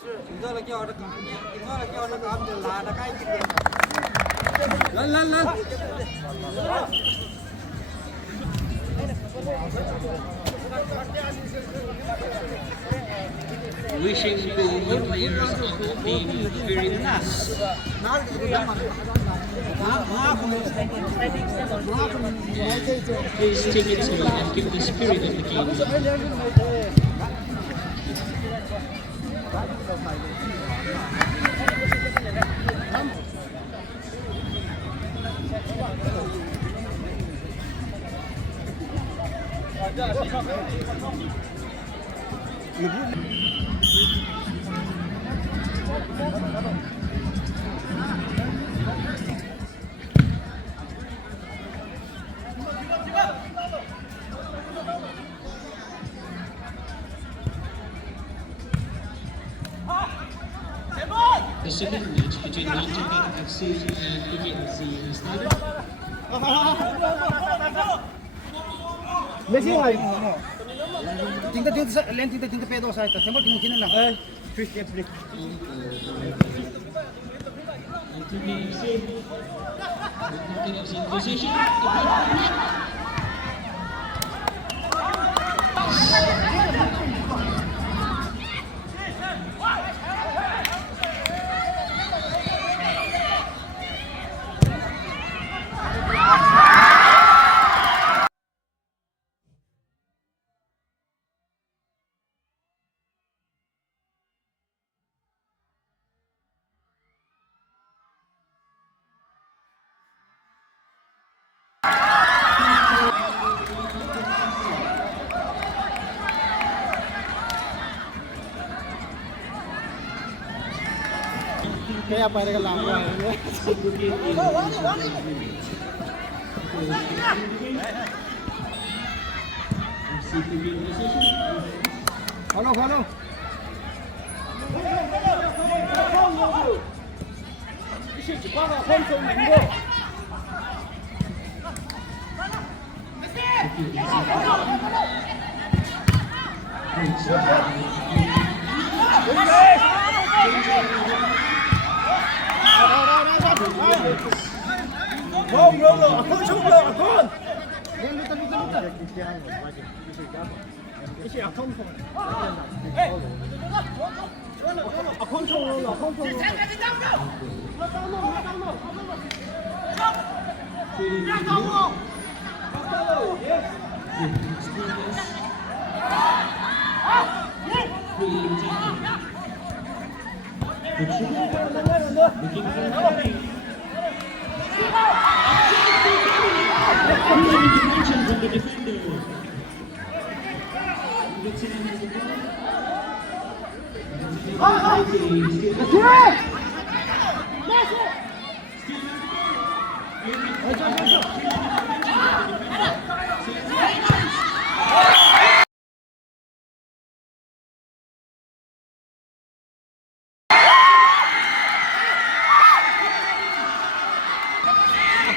Wishing the new players of the team very best. Please take it slow and keep the spirit of the game. The second match between Moirangthem FC and Kuki FC has started. Tinggal pedo sa ito. Siyempre tingin lang. Fish gets break. And Kuki FC in position. Kaya pwede ka lang. Follow.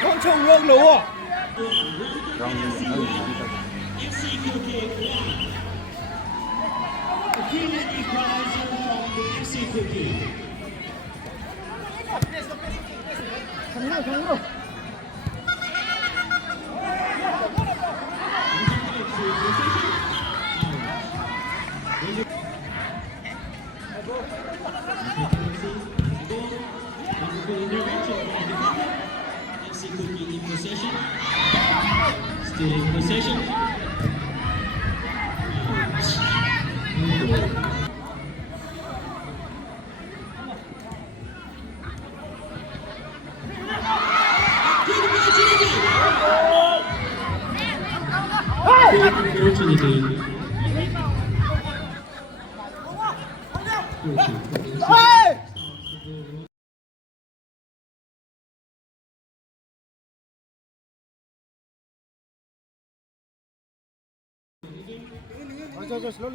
엄청 우렁러워. 장로. Kuki in possession. Still in possession. Opportunity.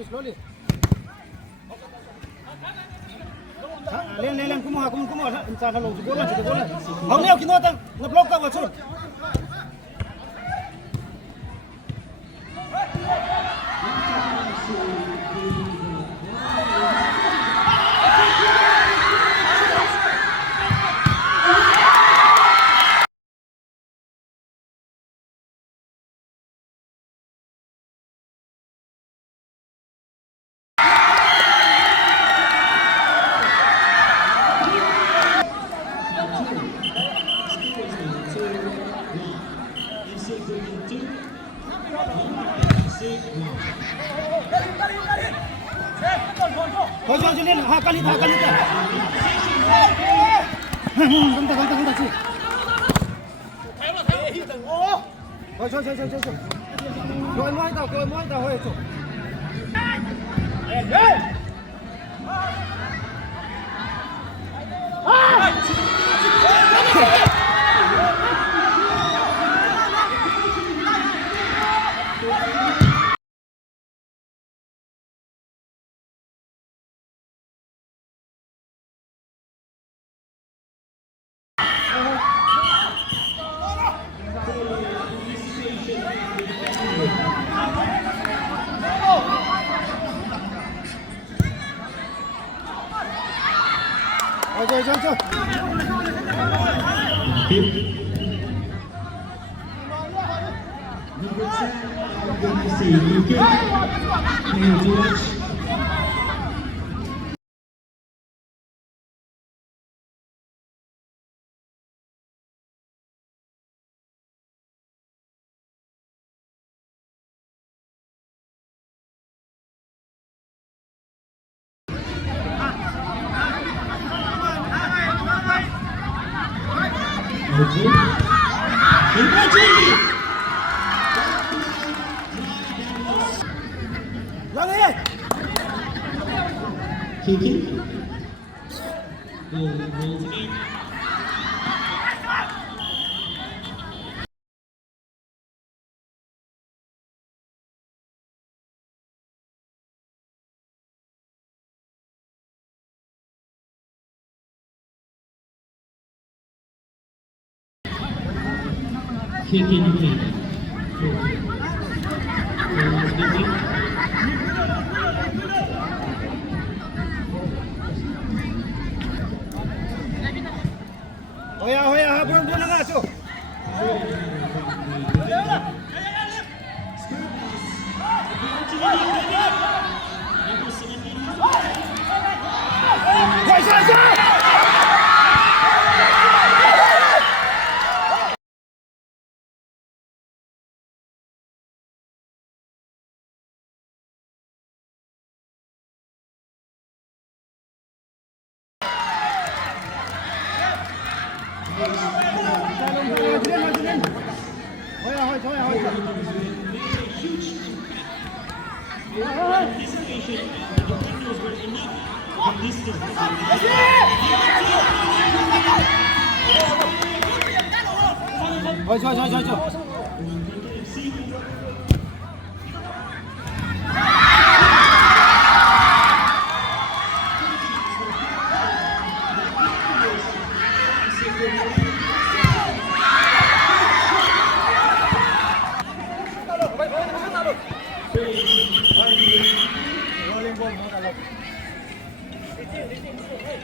Slowly. Lên, kumuha. Insan halong siguro lang. Ang niyo kinuha tang na-block ka watson. 回去就练了，哈，干力他，干力他。等等去。回去。各位摸一道回去。走。会呀，不能啊，就。快上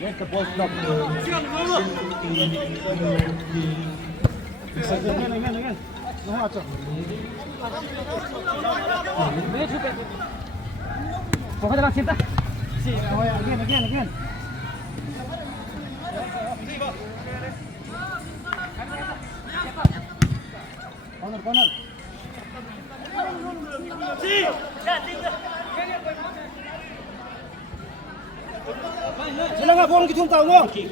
！Let the ball stop. Again. No matter. Again. Corner. Sila nga buong kitong tao mo. Again.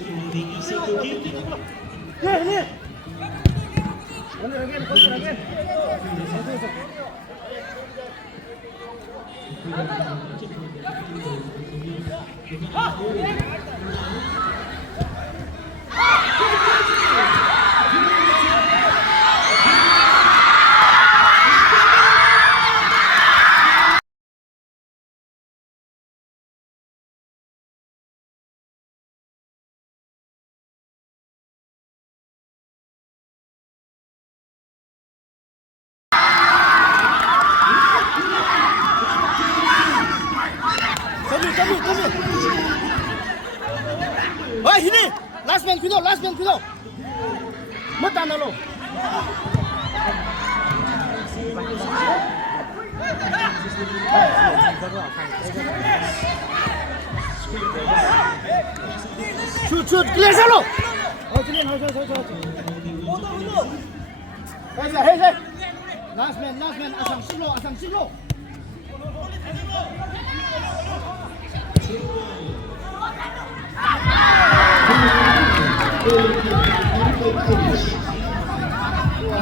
Oi, sini. Last man kilo. Mất tàn đâu. Shoot, clear salo. Oh, sini. Hey. Last man, asam silo.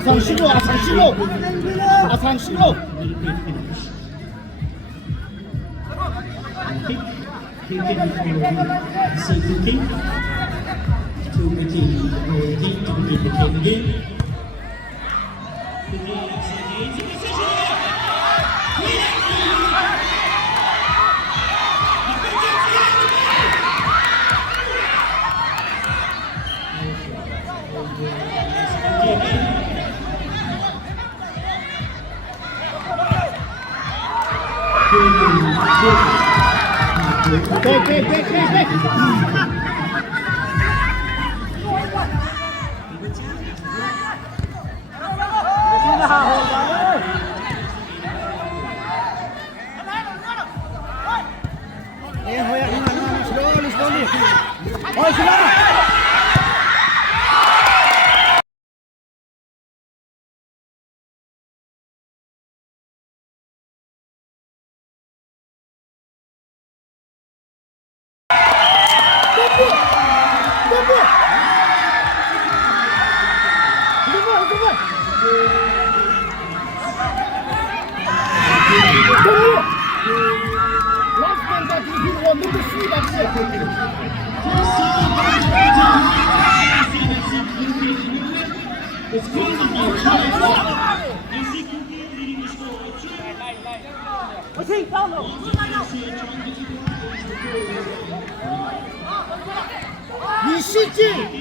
아상 10로 아상 10로 아상 10로 백 이시지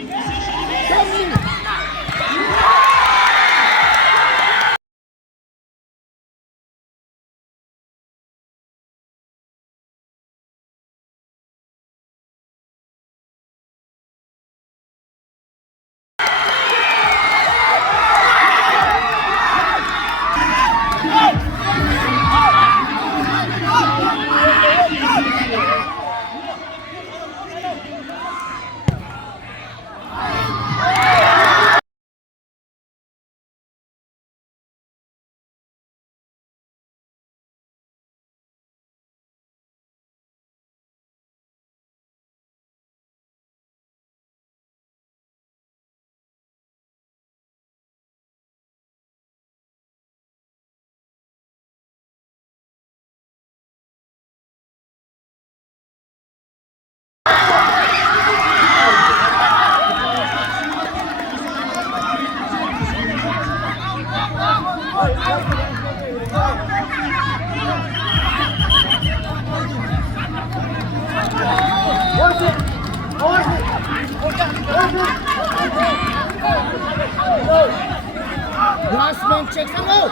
Last man checks hello.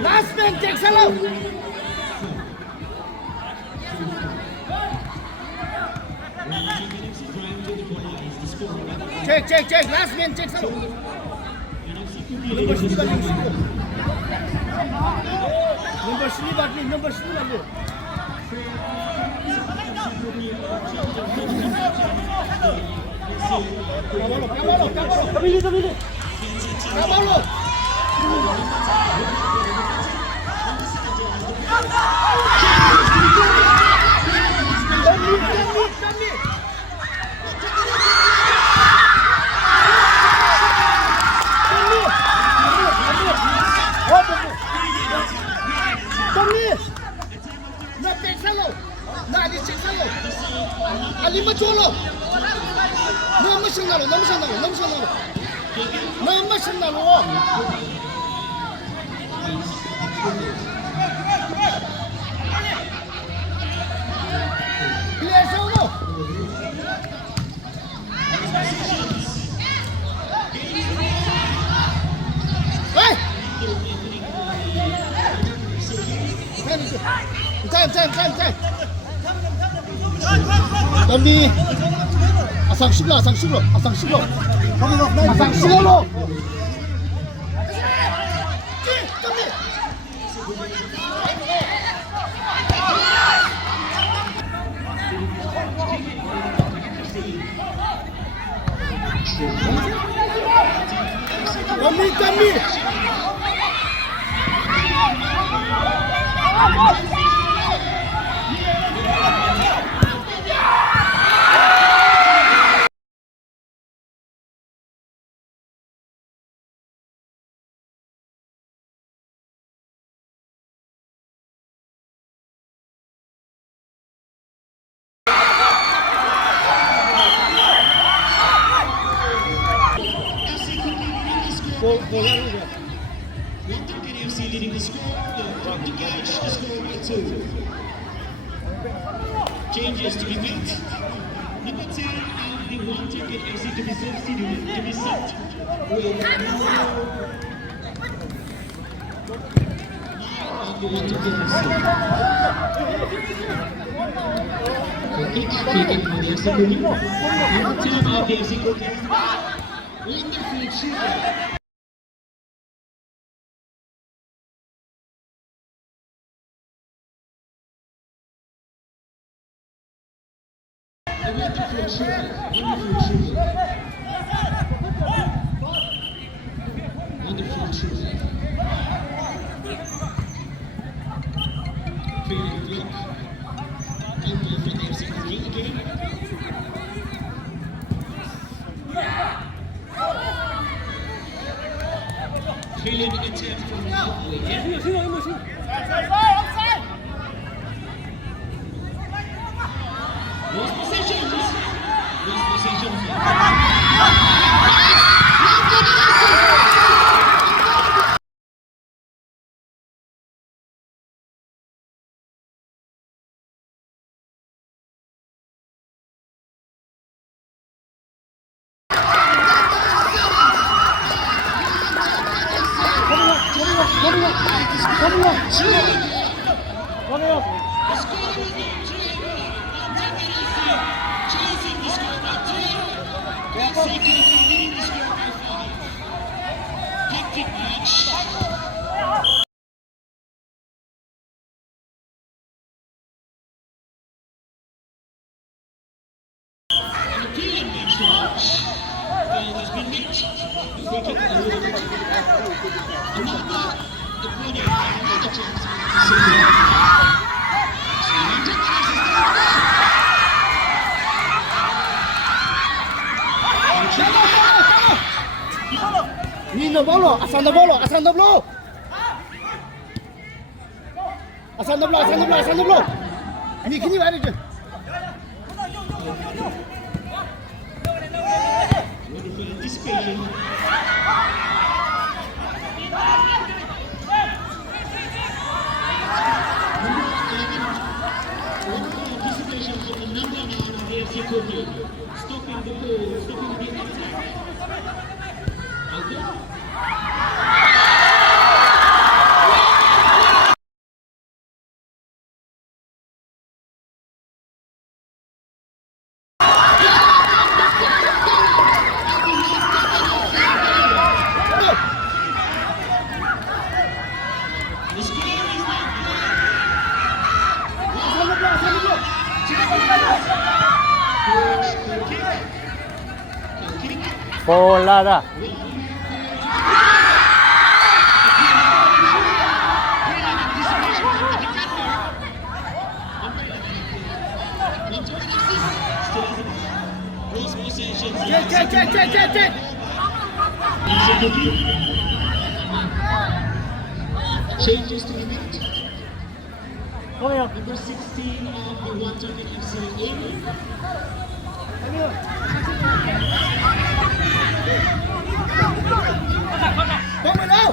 Last man checks hello. Check. Last man checks hello. Number 12 number 12. Kabalo. Alima cholo. Namaste nalo. Clear solo. Hey. Time. Tommy. Asang Shiblo. Tommy. 2. Changes to be made. Number 10 and the one Tangkhul FC to be substituted, to be subbed with 9 of the one Tangkhul FC. Free kick for the FC Kuki. Number 10 of the FC Kuki. Wonderful shooter. Wonderful shooter. Wonderful shooter. Feeling block. Tangkhul from the FC Kuki again. Feeling attempt from halfway. Lost possession. Lost possession. Nino bolo, asando bolo, asando bolo. Asando bolo, asando bolo, asando bolo. Ni kini ba ni? Wonderful anticipation. Wonderful anticipation from the number 9 of the FC Kuki. Stopping the ball, stopping the attack. Okay. Bolada. Check. Changes to be made. Come here. Number 16 of the one Tangkhul FC in. Come now.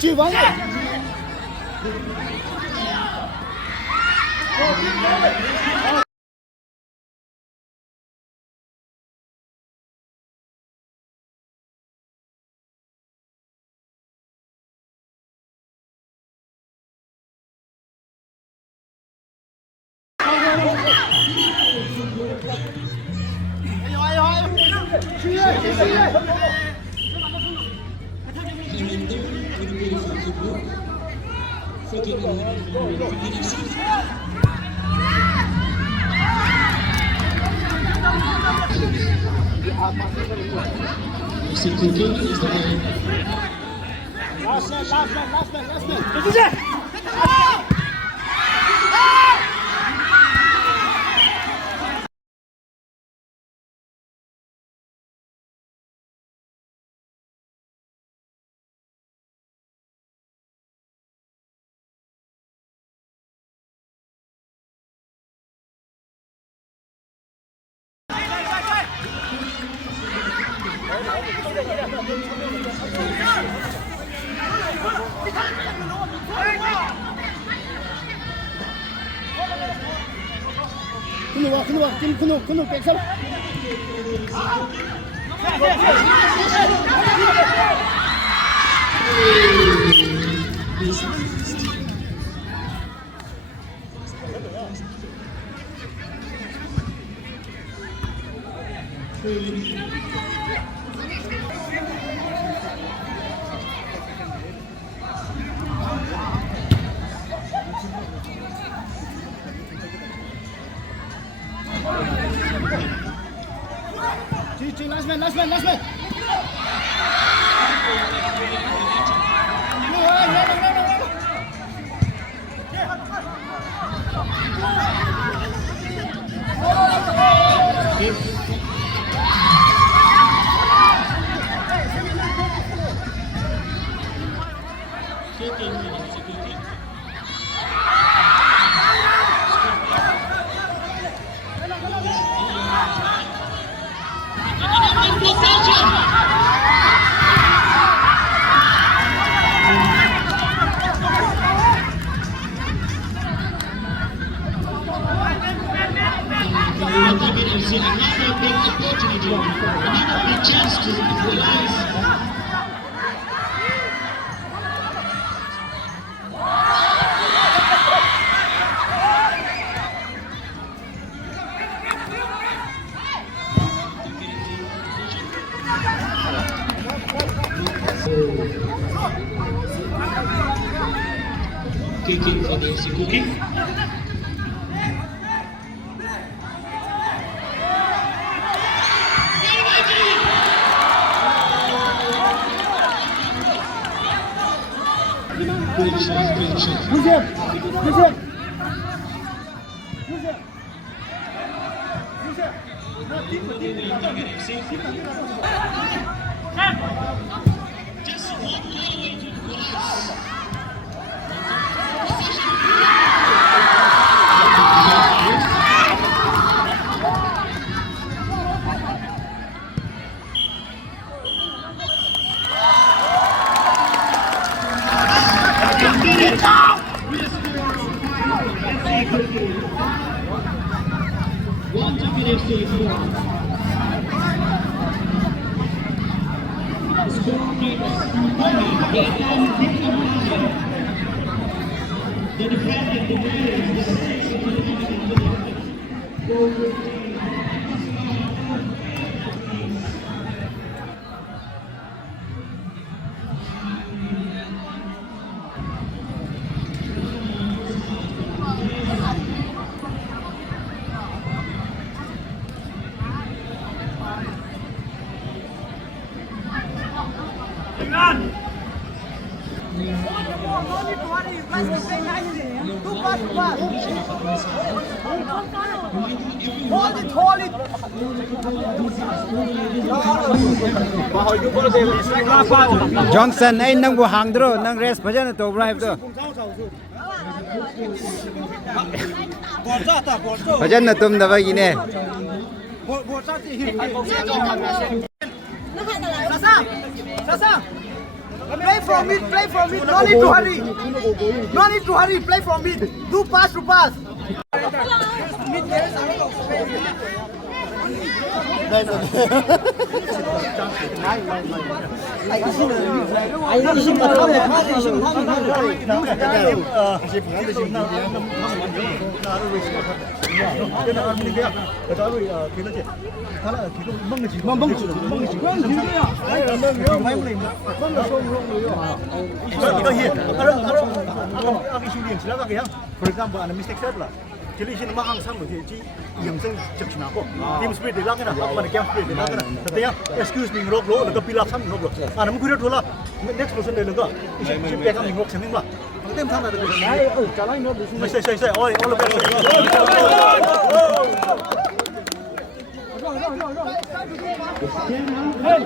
Chi vắng. 근육 백삼. Last man. Another big opportunity, another big chance to equalize. Kicking for the FC Kuki. Great shot. Just one goal away to equalize. One Kuki FC 4. Score keeps the defending the players, the six of the Johnson ay nang buhang dro nang rest pa dyan to bribe to pa dyan na tum na ba gine Play from it, no need to hurry, play from it, do pass to pass. cái nào ăn cái cái đó rồi cái nó gì thằng là cái măng cái gì măng cái gì măng gì đấy là măng mấy này măng là sông rồi 이거 here 알아 이슈리엔 지나가게 야 for example an mistake set là cái lý mà 항상 뭐 gì 영성 적신하고 team spirit 되라거나 아빠는 camp spirit 되라거나 그때야 excuse me rok loแล้วก็ pillar sam rok lo 안 하면 그래 돌아 next person 되는 거 이제 배가 민록 생긴 거 그때면 하나 되는 거 아이 잘하는 거 무슨 say all the best Hey!